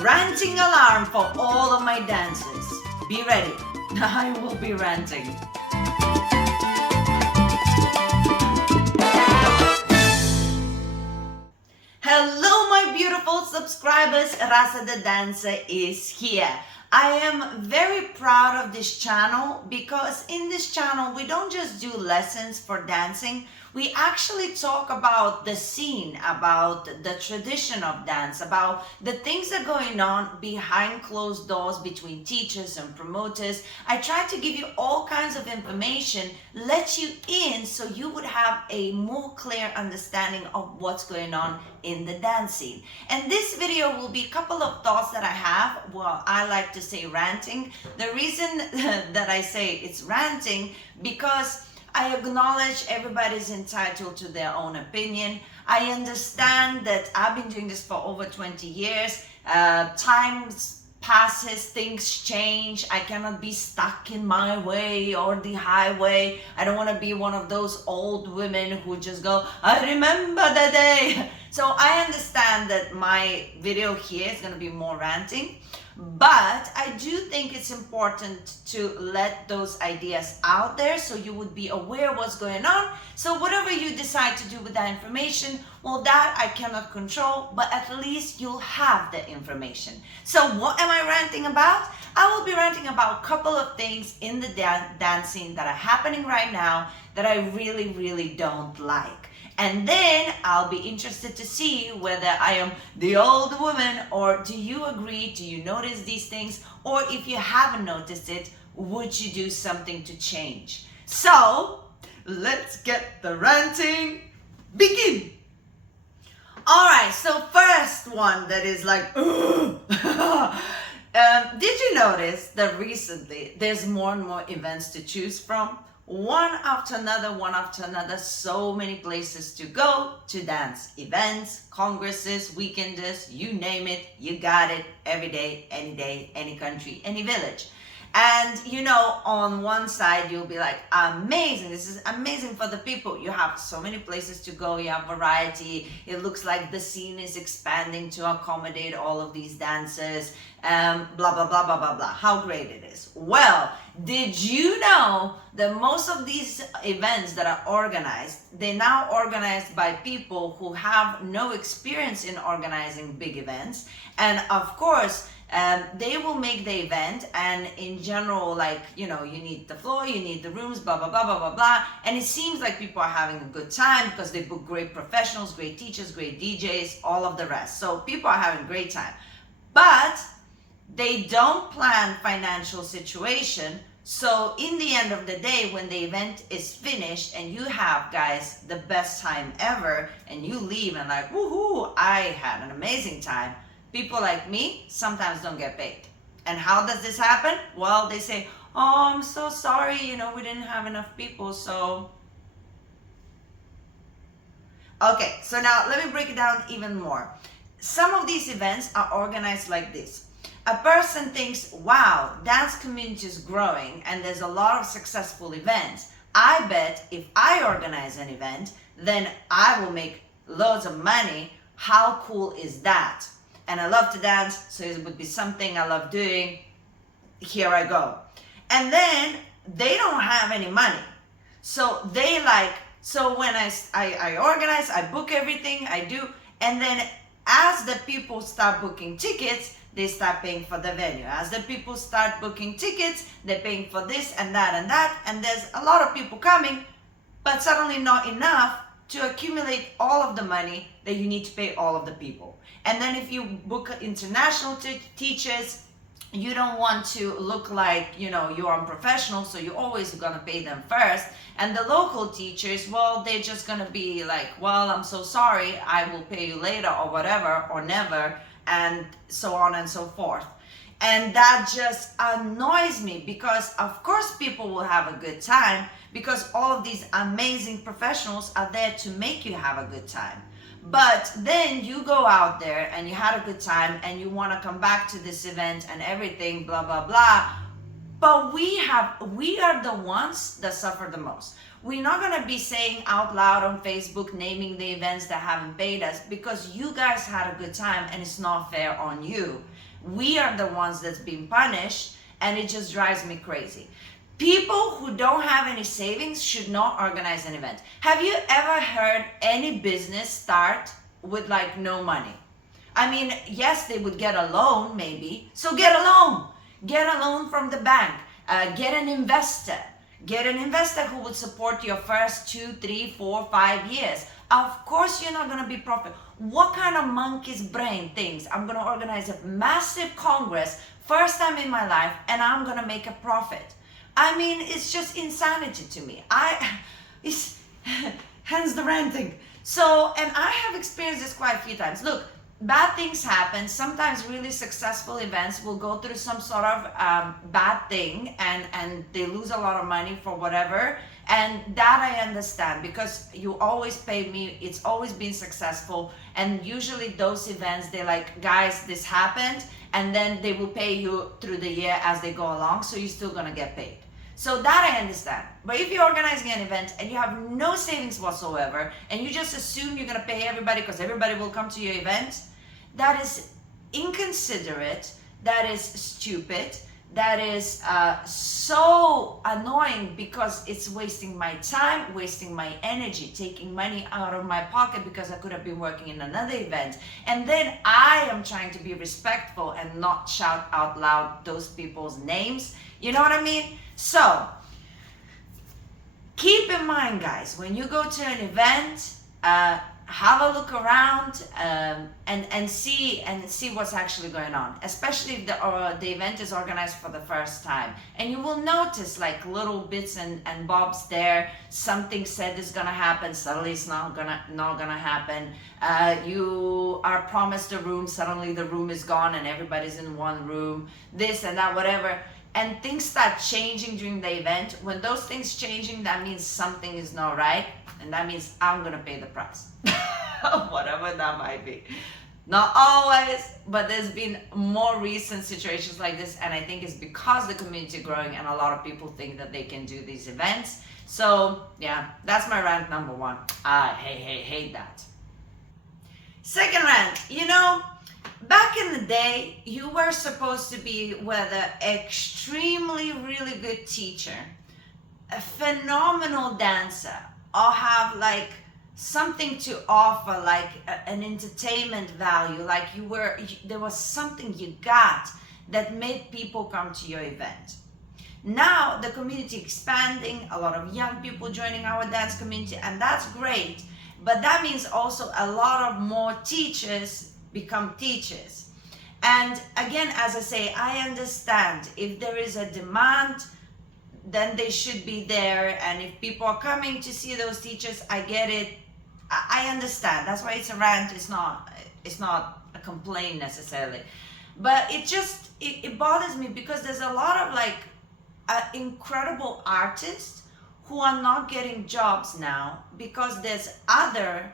ranting alarm for all of my dancers. Be ready, I will be ranting. Hello my beautiful subscribers, Rasa the dancer is here. I am very proud of this channel because in this channel we don't just do lessons for dancing, we actually talk about the scene, about the tradition of dance, about the things that are going on behind closed doors between teachers and promoters. I try to give you all kinds of information, let you in so you would have a more clear understanding of what's going on in the dance scene. And this video will be a couple of thoughts that I have. Well, I like to say ranting. The reason that I say it's ranting because I acknowledge everybody's entitled to their own opinion. I understand that I've been doing this for over 20 years. Times passes, things change. I cannot be stuck in my way or the highway. I don't want to be one of those old women who just go, I remember the day. So I understand that my video here is going to be more ranting. But I do think it's important to let those ideas out there so you would be aware what's going on. So whatever you decide to do with that information, well, that I cannot control, but at least you'll have the information. So what am I ranting about? I will be ranting about a couple of things in the dance scene that are happening right now that I really don't like. And then I'll be interested to see whether I am the old woman or do you agree, do you notice these things? Or if you haven't noticed it, would you do something to change? So let's get the ranting begin. All right, so first one that is like, did you notice that recently there's more and more events to choose from? One after another, so many places to go to dance. Events, congresses, weekenders, you name it, you got it every day, any country, any village. And you know, on one side you'll be like, amazing, this is amazing for the people. You have so many places to go, you have variety. It looks like the scene is expanding to accommodate all of these dancers, blah, blah, blah, blah, blah, blah. How great it is. Well, did you know that most of these events that are organized, they're now organized by people who have no experience in organizing big events. And of course, they will make the event, and in general, like, you know, you need the floor, you need the rooms, blah, blah, blah, blah, blah, blah. And it seems like people are having a good time because they book great professionals, great teachers, great DJs, all of the rest. So people are having a great time. But they don't plan financial situation. So in the end of the day, when the event is finished and you have, guys, the best time ever, and you leave and like, woohoo, I had an amazing time. People like me sometimes don't get paid. And how does this happen? Well, they say, oh, I'm so sorry, you know, we didn't have enough people, so. Okay, so now let me break it down even more. Some of these events are organized like this. A person thinks, wow, dance community is growing and there's a lot of successful events. I bet if I organize an event, then I will make loads of money. How cool is that? And I love to dance, so it would be something I love doing. Here I go. And then they don't have any money. So they like, so when I organize, I book everything, I do. And then as the people start booking tickets, they start paying for the venue. As the people start booking tickets, they're paying for this and that and that. And there's a lot of people coming, but suddenly not enough to accumulate all of the money that you need to pay all of the people. And then if you book international teachers, you don't want to look like, you know, you're unprofessional, so you're always gonna pay them first. And the local teachers, well, they're just gonna be like, well, I'm so sorry, I will pay you later or whatever, or never, and so on and so forth. And that just annoys me because of course people will have a good time because all of these amazing professionals are there to make you have a good time. But then you go out there and you had a good time and you want to come back to this event and everything, blah, blah, blah. But we are the ones that suffer the most. We're not going to be saying out loud on Facebook, naming the events that haven't paid us, because you guys had a good time and it's not fair on you. We are the ones that's being punished, and it just drives me crazy. People who don't have any savings should not organize an event. Have you ever heard any business start with like no money? I mean, yes, they would get a loan maybe. So get a loan. Get a loan from the bank. Get an investor. Get an investor who would support your first 2, 3, 4, 5 years. Of course, you're not going to be profit. What kind of monkey's brain thinks I'm going to organize a massive congress, first time in my life, and I'm going to make a profit? I mean, it's just insanity to me. It's hence the ranting. So, and I have experienced this quite a few times. Look, bad things happen. Sometimes really successful events will go through some sort of bad thing, and they lose a lot of money for whatever. And that I understand, because you always pay me. It's always been successful. And usually those events, they're like, guys, this happened. And then they will pay you through the year as they go along. So you're still going to get paid. So that I understand. But if you're organizing an event and you have no savings whatsoever, and you just assume you're going to pay everybody because everybody will come to your event, that is inconsiderate, that is stupid, that is so annoying, because it's wasting my time, wasting my energy, taking money out of my pocket because I could have been working in another event. And then I am trying to be respectful and not shout out loud those people's names. You know what I mean? So keep in mind, guys, when you go to an event, have a look around and see what's actually going on, especially if the event is organized for the first time. And you will notice like little bits and bobs there. Something said is gonna happen, suddenly it's not gonna happen. You are promised a room, suddenly the room is gone and everybody's in one room, this and that, whatever. And things start changing during the event. When those things changing, that means something is not right, and that means I'm gonna pay the price. Whatever that might be. Not always, but there's been more recent situations like this, and I think it's because the community growing and a lot of people think that they can do these events. So yeah, that's my rant number one. I hate that. Second rant, back in the day, you were supposed to be whether extremely really good teacher, a phenomenal dancer, or have like something to offer, like an entertainment value, like there was something you got that made people come to your event. Now the community expanding, a lot of young people joining our dance community, and that's great. But that means also a lot of more teachers become teachers. And again, as I say, I understand if there is a demand, then they should be there. And if people are coming to see those teachers, I get it. I understand. That's why it's a rant. It's not a complaint necessarily. But it bothers me because there's a lot of like incredible artists who are not getting jobs now because there's other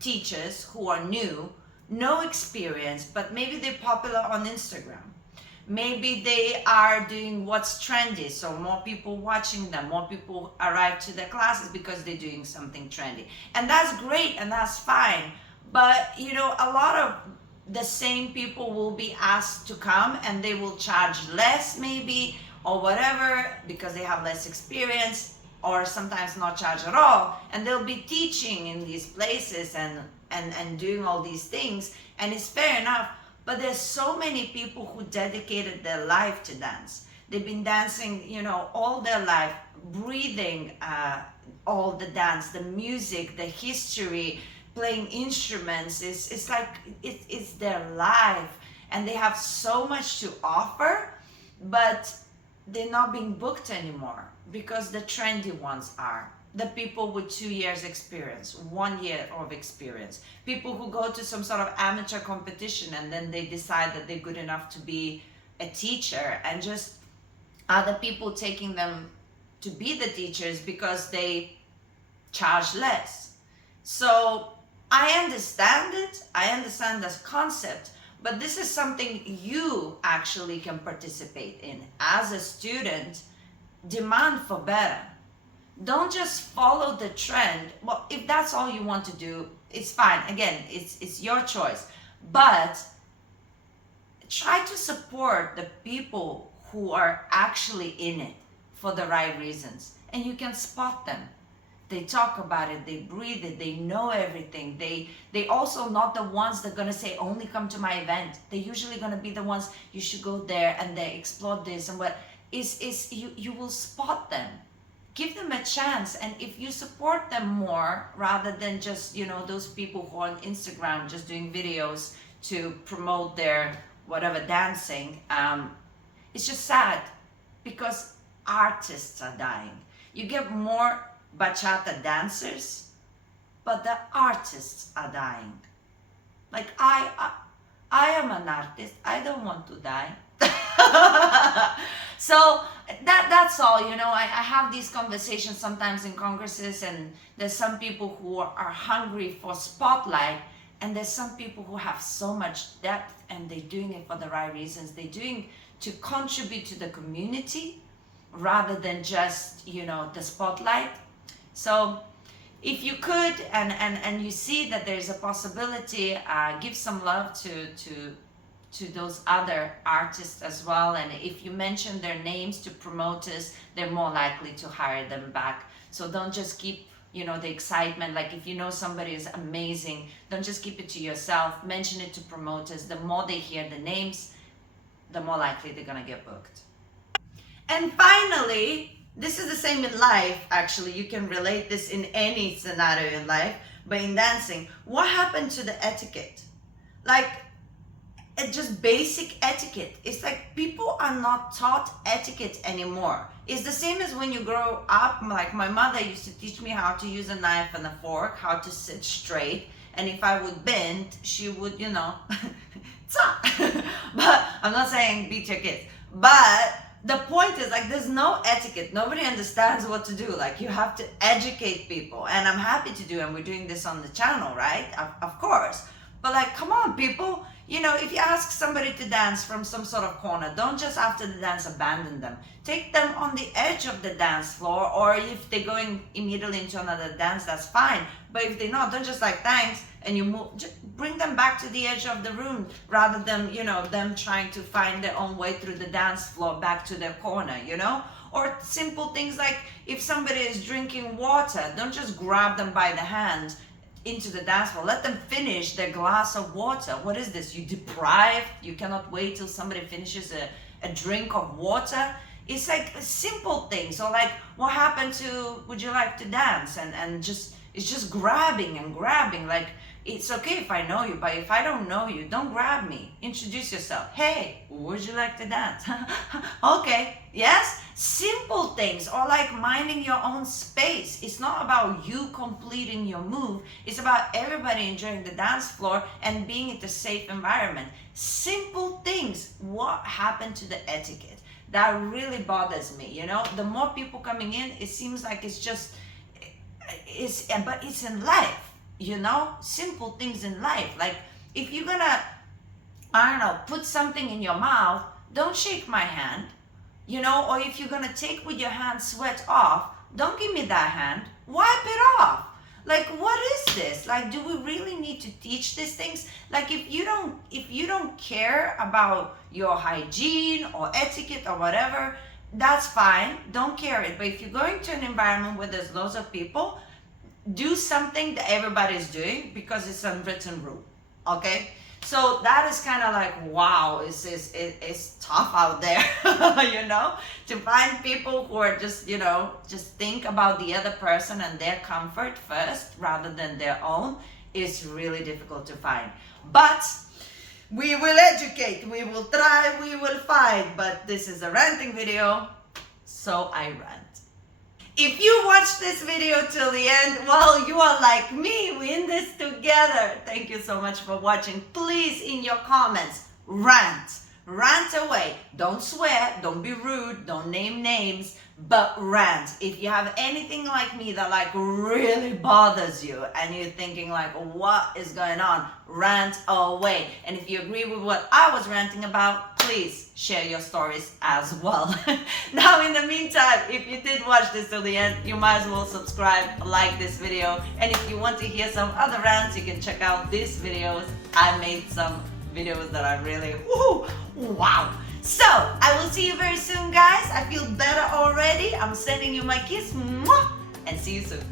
teachers who are new, no experience, but maybe they're popular on Instagram. Maybe they are doing what's trendy, so more people watching them, more people arrive to their classes because they're doing something trendy. And that's great and that's fine. But a lot of the same people will be asked to come and they will charge less maybe or whatever because they have less experience, or sometimes not charge at all. And they'll be teaching in these places and doing all these things, and it's fair enough. But there's so many people who dedicated their life to dance. They've been dancing, all their life, breathing all the dance, the music, the history, playing instruments. It's like it's their life, and they have so much to offer, but they're not being booked anymore because the trendy ones are. The people with 2 years experience, 1 year of experience, people who go to some sort of amateur competition and then they decide that they're good enough to be a teacher, and just other people taking them to be the teachers because they charge less. So I understand it, I understand this concept, but this is something you actually can participate in. As a student, demand for better. Don't just follow the trend. Well, if that's all you want to do, it's fine. Again, it's your choice. But try to support the people who are actually in it for the right reasons. And you can spot them. They talk about it, they breathe it, they know everything. They also not the ones that are gonna say only come to my event. They're usually gonna be the ones you should go there and they explore this and what is you will spot them. Give them a chance, and if you support them more rather than just those people who are on Instagram just doing videos to promote their whatever dancing, it's just sad because artists are dying. You get more bachata dancers, but the artists are dying. Like I am an artist. I don't want to die. So that's all. I have these conversations sometimes in congresses, and there's some people who are hungry for spotlight, and there's some people who have so much depth and they're doing it for the right reasons. They're doing to contribute to the community rather than just the spotlight. So if you could and you see that there's a possibility, give some love to those other artists as well. And if you mention their names to promoters, they're more likely to hire them back. So don't just keep the excitement. Like if somebody is amazing, don't just keep it to yourself. Mention it to promoters. The more they hear the names, the more likely they're gonna get booked. And finally, this is the same in life. Actually, you can relate this in any scenario in life, but in dancing, what happened to the etiquette? Like, it's just basic etiquette. It's like people are not taught etiquette anymore. It's the same as when you grow up. Like my mother used to teach me how to use a knife and a fork, how to sit straight, and if I would bend, she would, but I'm not saying beat your kids, but the point is, like, there's no etiquette. Nobody understands what to do. Like, you have to educate people, and I'm happy to do, and we're doing this on the channel, right? Of course. But like, come on, people. If you ask somebody to dance from some sort of corner, don't just after the dance abandon them. Take them on the edge of the dance floor, or if they're going immediately into another dance, that's fine. But if they're not, don't just like thanks and you move. Just bring them back to the edge of the room rather than them trying to find their own way through the dance floor back to their corner. Or simple things like if somebody is drinking water, don't just grab them by the hand into the dance floor. Let them finish their glass of water. What is this? You deprive? You cannot wait till somebody finishes a drink of water? It's like simple things. Or like, what happened to would you like to dance? And just it's just grabbing and grabbing. Like, it's okay if I know you, but if I don't know you, don't grab me. Introduce yourself. Hey, would you like to dance? Okay, yes? Simple things. Or like minding your own space. It's not about you completing your move. It's about everybody enjoying the dance floor and being in a safe environment. Simple things. What happened to the etiquette? That really bothers me. The more people coming in, it seems like but it's in life. Simple things in life. Like if you're gonna, I don't know, put something in your mouth, don't shake my hand, or if you're gonna take with your hand sweat off, don't give me that hand, wipe it off. Like, what is this? Like, do we really need to teach these things? Like, if you don't care about your hygiene or etiquette or whatever, that's fine, don't care it. But if you're going to an environment where there's lots of people, do something that everybody's doing because it's an unwritten rule, okay? So that is kind of like, wow, it's tough out there, to find people who are just, just think about the other person and their comfort first rather than their own is really difficult to find. But we will educate, we will try, we will fight, but this is a ranting video, so I rant. If you watched this video till the end, well, you are like me. We're in this together. Thank you so much for watching. Please, in your comments, rant. Rant away. Don't swear, don't be rude, don't name names, but rant. If you have anything like me that like really bothers you and you're thinking like, what is going on? Rant away. And if you agree with what I was ranting about, please share your stories as well. Now in the meantime, if you did watch this till the end, you might as well subscribe, like this video, and if you want to hear some other rants, you can check out these videos. I made some videos that are really, wow. So, I will see you very soon, guys. I feel better already. I'm sending you my kiss. Mwah! And see you soon.